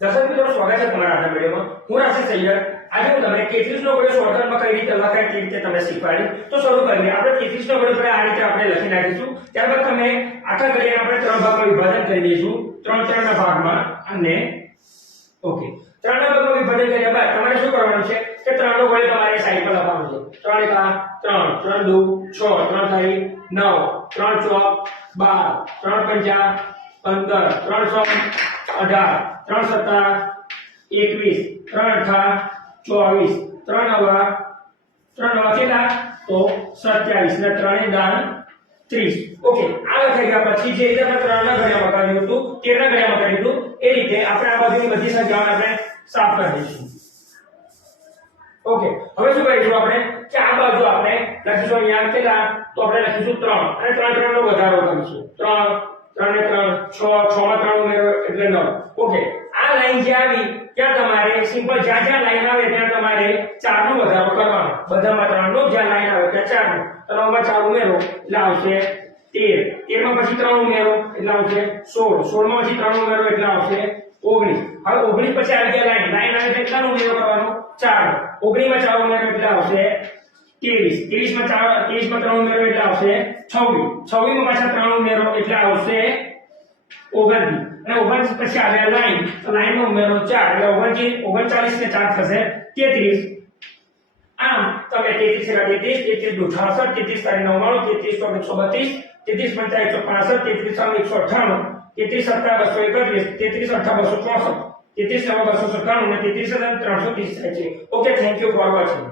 દર્શક મિત્રો, સ્વાગત છે તમારા આજના વિડિયોમાં. હું રાશિ સૈયદ. આજે હું તમને 33 નો ઘોડો શોર્ટકટમાં કઈ રીતે લખાય તે રીતે તમને શીખવાડું. તો શરૂ કરીએ. આપણે 33 નો ઘોડો આ રીતે આપણે લખી નાખીશું. ત્યારબાદ તમે આખા ઘડિયાને આપણે ત્રણ ભાગમાં વિભાજન કરી દઈશું. ત્રણ ના ભાગમાં અને ઓકે. ત્રણના ભાગમાં વિભાજન કર્યા બાદ તમારે શું કરવાનું છે કે ત્રણનો ઘોડો તમારે સાઈડ પર લખવાનો છે. 3 એકા 3, 3 દુ 6, 3 તારી 9, 3 ચોક 12, 3 પંજા 15, 3 સોમ 18, 3 સત્તા 21, 3 અઠા 24, 3 નવા કેટલા તો 27 ને 3 દાન 30. ઓકે, આ લખાઈ ગયા પછી જે રીતે આપણે 3 ના ઘડિયામાં કર્યું હતું 13 ના ઘડિયામાં કર્યું હતું એ રીતે આપણે આ બાજુની બધી સંખ્યાઓને આપણે સાફ કરી દઈશું. ઓકે, હવે શું કરીશું આપણે કે આ બાજુ આપણે લખીશું અહીંયા કેટલા તો આપણે લખીશું 3 અને 3 નો વધારો કરીશું. 3 3 ને 3 6 6 માં 3 ઉમેરો એટલે 9. ઓકે, આ લાઈન જે આવી ત્યાં તમારે સિમ્પલ જ્યાં જ્યાં લાઈન આવે ત્યાં તમારે 4 નો વધારો કરવાનો. બધામાં 3 નો જ્યાં લાઈન આવે ત્યાં 4 નો. 3 માં 4 ઉમેરો એટલે આવશે 13. 13 માં પછી 3 ઉમેરો એટલે આવશે 16. 16 માં પછી 3 ઉમેરો એટલે આવશે 19. હવે 19 પછી આવી ગયા લાઈન આવે એટલે કેટલાનો ઉમેરો કરવાનો 4. 19 માં 4 ઉમેરો એટલે આવશે 23. 23 માં 3 ઉમેરો એટલે આવશે 26. 26 માં પાછા 3 ઉમેરો એટલે આવશે 29. અને 29 પછી આવ્યા લાઈન તો લાઈન નો ઉમેરો 4 એટલે 39 ને 4 થશે 33. આમ તમે 33 33 દુ 66, 33 તારી 99, 33 તો 132, 33 પંચા 165, 33 સામ 198, 33 સત્તા 231, 33 અઠા 264, 33 નવા 297 અને 33 330 થાય છે. Okay, thank you for watching.